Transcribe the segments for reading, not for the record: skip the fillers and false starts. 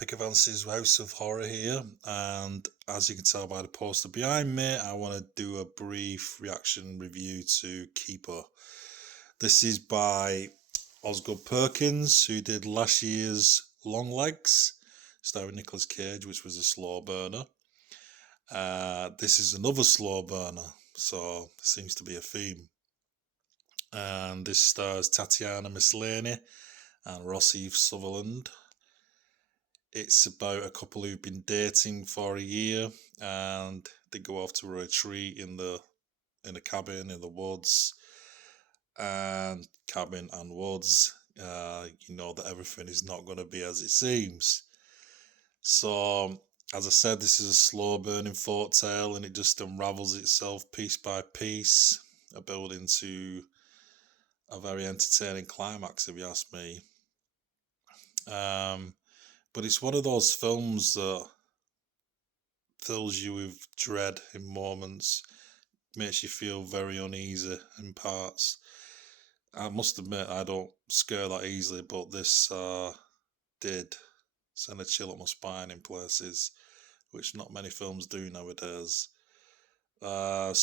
Pick a Vance's House of Horror here, and as you can tell by the poster behind me, I want to do a brief reaction review to Keeper. This is by Osgood Perkins, who did last year's Long Legs, starring Nicolas Cage, which was a slow burner. This is another slow burner, so there seems to be a theme. And this stars Tatiana Maslany and Rossif, Sutherland. It's about a couple who've been dating for a year, and they go off to a retreat in a cabin in the woods. And cabin and woods, you know that everything is not going to be as it seems. So, as I said, this is a slow burning folk tale, and it just unravels itself piece by piece, building to a very entertaining climax, if you ask me. But it's one of those films that fills you with dread in moments, makes you feel very uneasy in parts. I must admit, I don't scare that easily, but this did send a chill up my spine in places, which not many films do nowadays. But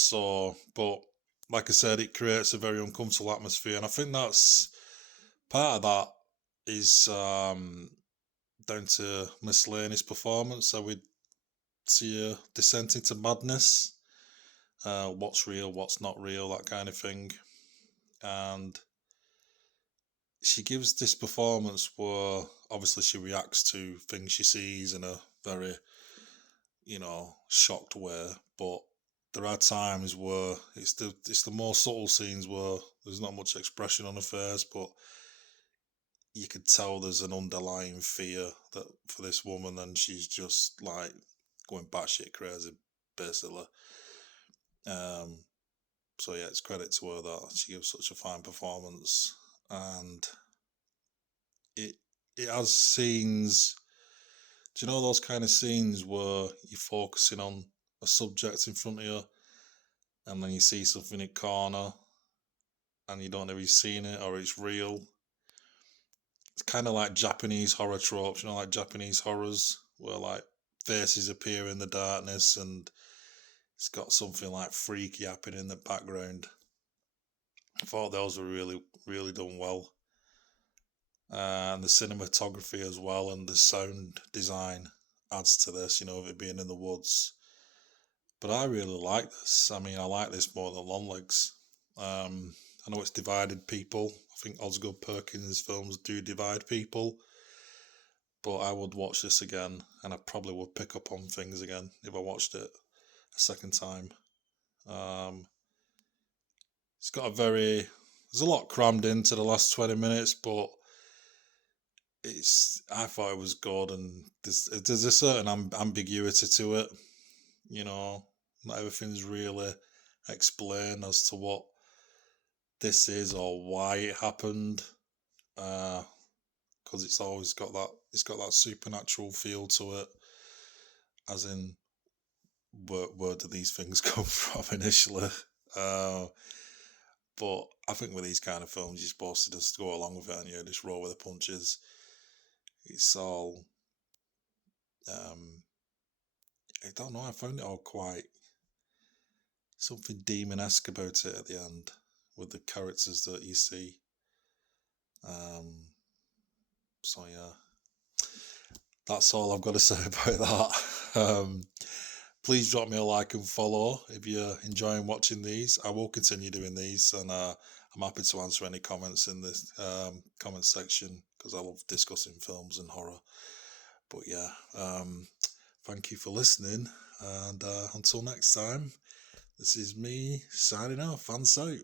like I said, it creates a very uncomfortable atmosphere, and I think that's part of that is down to Maslany's performance. So we see a descent into madness, what's real, what's not real, that kind of thing. And she gives this performance where obviously she reacts to things she sees in a very, shocked way. But there are times where it's the more subtle scenes where there's not much expression on her face, but you could tell there's an underlying fear that for this woman, and she's just like going batshit crazy, basically. So yeah, it's credit to her that she gives such a fine performance, and it has scenes. Do you know those kind of scenes where you're focusing on a subject in front of you, and then you see something in the corner, and you don't know if you've seen it or it's real? It's kind of like Japanese horror tropes, like Japanese horrors, where like faces appear in the darkness and it's got something like freaky happening in the background. I thought those were really, really done well. And the cinematography as well, and the sound design adds to this, of it being in the woods. But I really like this. I mean, I like this more than Long Legs. I know it's divided people. I think Osgood Perkins' films do divide people. But I would watch this again, and I probably would pick up on things again if I watched it a second time. It's got there's a lot crammed into the last 20 minutes, but I thought it was good, and there's a certain ambiguity to it. Not everything's really explained as to what this is or why it happened, because it's always got that supernatural feel to it, as in where do these things come from initially. But I think with these kind of films, you're supposed to just go along with it and just roll with the punches. It's all, I don't know, I found it all quite something demon-esque about it at the end, with the characters that you see. So yeah, that's all I've got to say about that. Please drop me a like and follow if you're enjoying watching these. I will continue doing these, and I'm happy to answer any comments in the comment section, because I love discussing films and horror. But yeah, thank you for listening, and until next time, this is me signing off. Fans out.